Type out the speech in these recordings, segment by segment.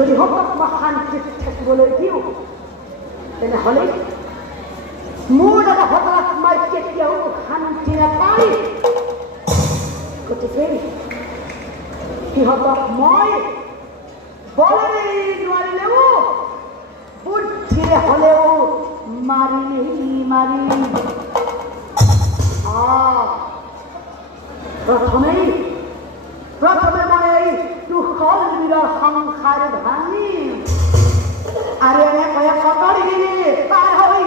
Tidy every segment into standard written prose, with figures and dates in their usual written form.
যদি হকক শান্তি থাকিবলৈ দিওঁ তেনেহ'লে মোৰ দ্বাৰা হতাশ মই কেতিয়াও শান্তি নাপায়। গতিকে সিহঁতক মই বলেৰে নোৱাৰিলেও বুদ্ধিৰে হ'লেও মাৰিম। প্ৰথমে মই এই দুখলবিৰৰ সংসাৰ ভাঙিম আৰু এনেকৈ কটৰি দিলে পাৰ হৈ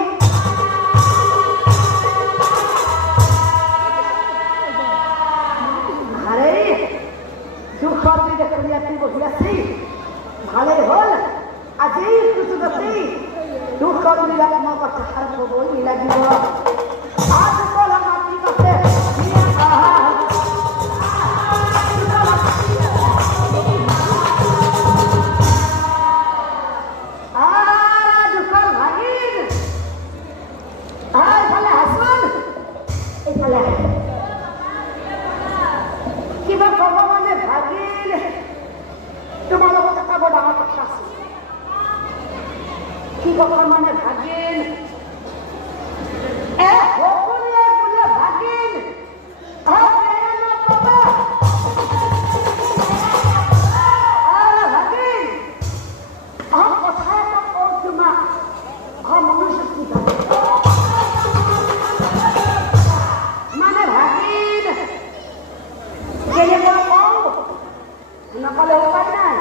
দুখলবি দেখোন ইয়াতে বহি আছে। ভালেই হ'ল আজি সুযোগ আছে দুখলবিৰাক মই কথাষাৰ ক'বই লাগিব। কিবা ক'ব মানে ভাগিল তোমাৰ লগত এটা বৰ ডাঙৰ কথা আছে। কি কথা মানে ভাগিল সকলোৱে বোলে ভাগিল কথা এটা কওঁ তোমাক মনুষ্য কি মানে ভাগিল কেনেকুৱা কওঁ নকলে উপায় নাই।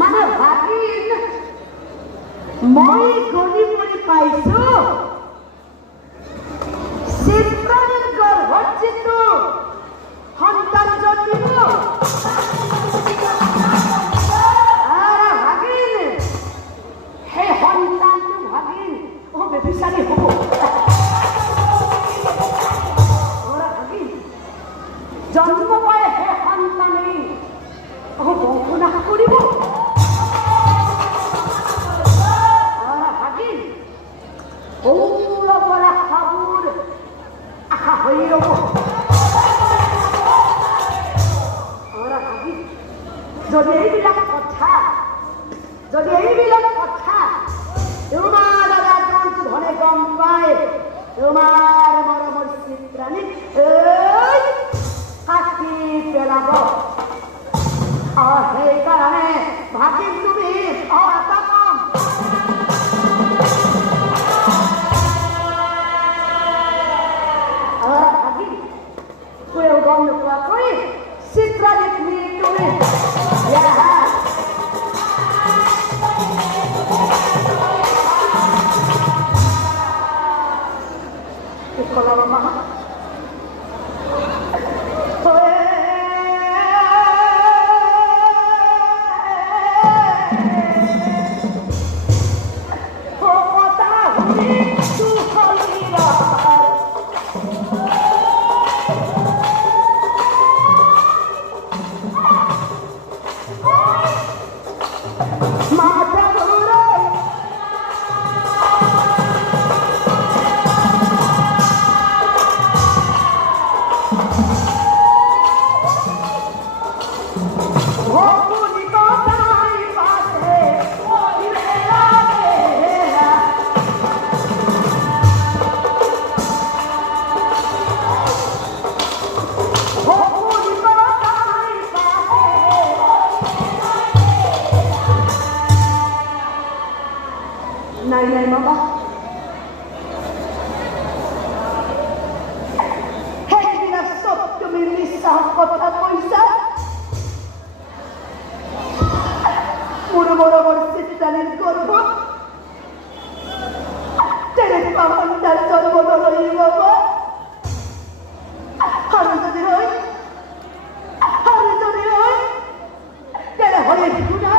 মানে ভাগিল মই গণি পৰি পাইছো চিত্ৰাণীৰ গৰ্ভত যিটো সন্তান জন্মিব ভাগিল সেই সন্তানটো ভাগিল বেবিচাৰী হ'ব। জন্ম পায় সেই সন্তানেই বংশনাশ কৰিব। ভাগিল সৌৰ পৰা খাবোৰ আশা হৈ ৰ'ব। ভাগিল যদি এইবিলাক কথা তোমাৰ দাদা কামটো ধনে গম পায় তোমাৰ মৰমৰ চিত্ৰাণীক কাটি পেলাব। সেইকাৰণে ভাগিল তুমি এটা কাম ভাগিল কোনেও গম নোপোৱাকৈ চিত্ৰাণীক নি তুমি কলা বাবা নাই বাবা সেইবিলাক চব তুমি মিছা কথা কৈছা। মোৰ মৰমৰ চিত্ৰাণীৰ গৰ্ভত তেনেকুৱা সন্তান জন্ম নলয় বাবা। আৰু যদি হয় তেনেহ'লে শুনা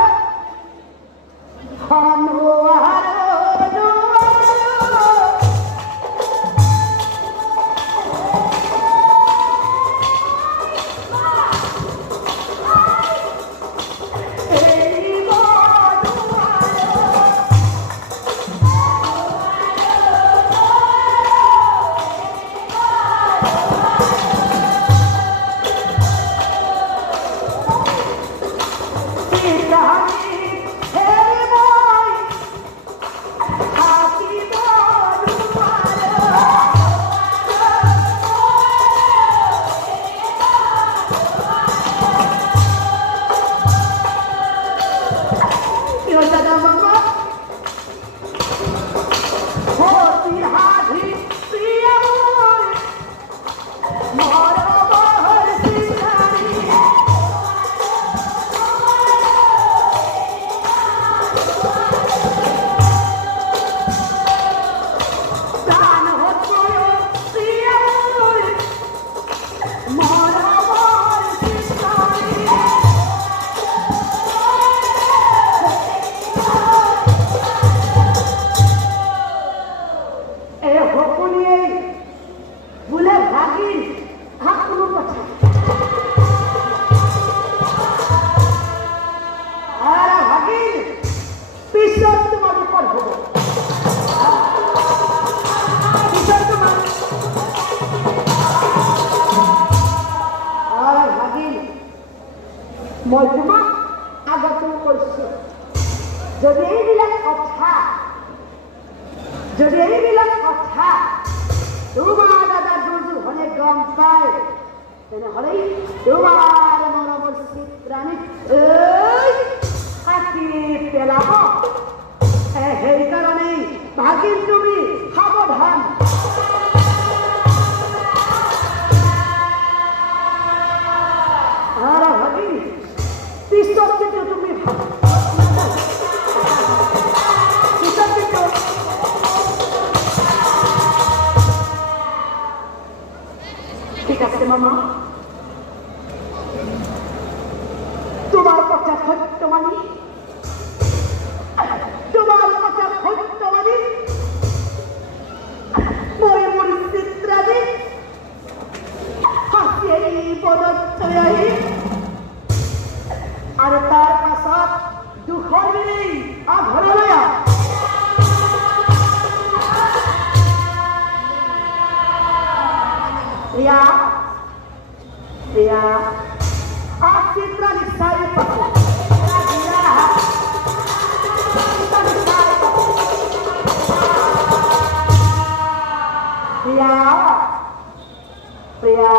মই তোমাক আগতেও কৈছোঁ যদি এইবিলাক কথা তোমাৰ দাদা দুৰ্যোধনে গম পায় তেনেহ'লে তোমাৰ মৰমৰ চিত্ৰাণীত ফাঁকি পেলাব সেইকাৰণেই ভাগিন তুমি সাৱধান আৰু ভাগিন পিছত কিন্তু তুমি ঠিক আছে মামা তোমার কথা সত্য মানি মই মোৰ চিত্ৰাদি হাসি পদত আহি আৰু তাৰ পাছত দুখৰ মিলি ঘৰলৈ প্ৰিয়া চিত্ৰাদি চাৰি পাছত প্ৰিয়া